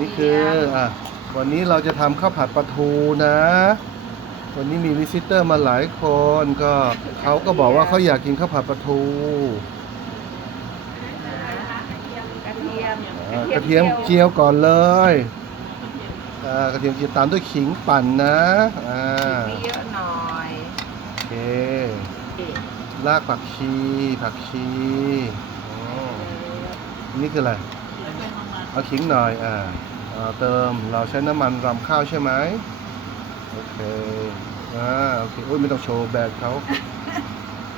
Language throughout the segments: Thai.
นี่คืออะวันนี้เราจะทำข้าวผัดปลาทูนะ วันนี้มีวิซิเตอร์มาหลายคนก็เขาก็บอกว่าเขาอยากกินข้าวผัดปลาทูกระเทียมอ่ากระเทียมเจียวก่อนเลยอ่ากระเทียมเจียวตามด้วยขิงปั่นนะอ่ามีเยอะหน่อยโอเครากผักชีผักชีอ๋อนี่คืออะไร เอาขิงหน่อยอ่าเอาเติมเราใช้น้ำมันรำข้าวใช่ไหมโอเคอ่าโอเคอุ้ยไม่ต้องโชว์แบรนด์เขา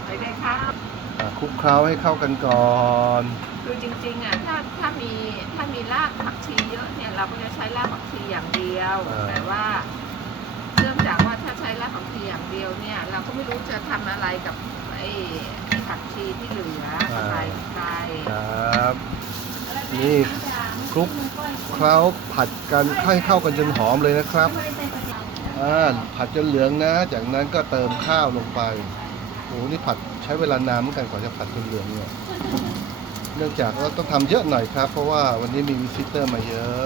ไปได้ค่ะอ่าคลุกเคล้าให้เข้ากันก่อนคือจริงๆอะถ้าถ้ามีถ้ามีรากผักชีเยอะเนี่ยเราก็จะใช้รากผักชีอย่างเดียว แต่ว่าเนื่องจากว่าถ้าใช้รากผักชีอย่างเดียวเนี่ย เราก็ไม่รู้จะทำอะไรกับไอ้ผักชีที่เหลืออะไรไปครับนี่ค ลุกเคล้าผัดกันให้เข้ากันจนหอมเลยนะครับอ่าผัดจนเหลืองนะ จากนั้นก็เติมข้าวลงไปโอ้โหนี่ผัดใช้เวลานานเหมือนกันกว่าจะผัดจนเหลืองเนี่ยเนื่องจากว่าต้องทำเยอะหน่อยครับ เพราะว่าวันนี้มีวิซิเตอร์มาเยอะ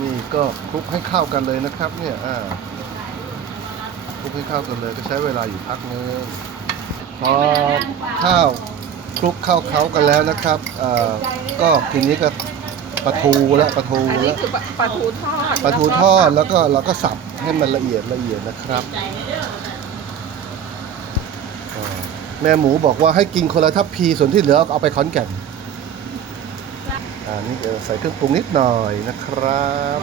นี่ก็คลุกให้เข้ากันเลยนะครับ เนี่ยอ่าคลุกให้เข้ากันเลยก็ใช้เวลาอยู่พักนึง พอข้าวคลุกเข้าเขากันแล้วนะครับเอ่อก็ทีนี้ก็ปลาทูแล้วปลาทูอันนี้แล้วคือปลาทูทอดปลาทูทอดแล้วก็เราก็สับให้มันละเอียดละเอียดนะครับอ่าแม่หมูบอกว่าให้กินคนละทัพพีส่วนที่เหลือเอาไปขอนแก่นอ่านี่เดี๋ยวใส่เครื่องปรุงนิดหน่อยนะครับ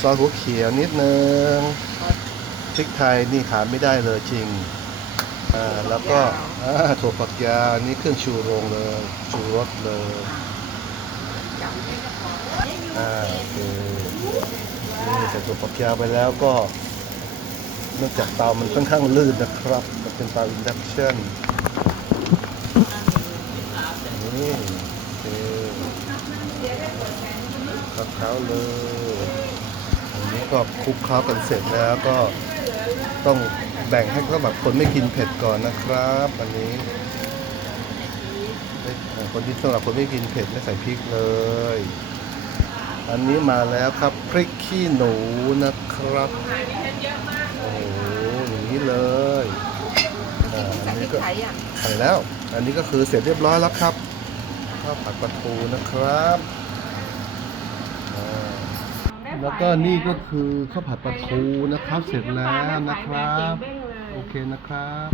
ซอสหัวเขียวนิดนึงพริกไทยนี่ขาดไม่ได้เลยจริง อ่าแล้วก็อ่าถั่วฝักยาวนี่เครื่องชูโรงเลย ชูรสเลยอ่าโอเคนี่ใส่ถั่วฝักยาวไปแล้วก็เนื่องจากเตามันค่อนข้างลื่นนะครับ มันเป็นเตาอินดักชันนี่โอเคคลุกเคล้าเลย อันนี้ก็คลุกเคล้ากันเสร็จแล้วก็ ต้องแบ่งให้สำหรับคนไม่กินเผ็ดก่อนนะครับอันนี้เอ้ยเอ่อคนที่สำหรับคนไม่กินเผ็ดไม่ใส่พริกเลย อันนี้มาแล้วครับพริกขี้หนูนะครับโอ้โหอย่างนี้เลยอ่าอัใส่นพรินี้กก็ไทยอะใส่แล้ว อันนี้ก็คือเสร็จเรียบร้อยแล้วครับข้าวผัดปลาทูนะครับอ่า แล้วก็นี่ก็คือข้าวผัดปลาทูนะครับ เสร็จแล้วนะครับ โอเคนะครับ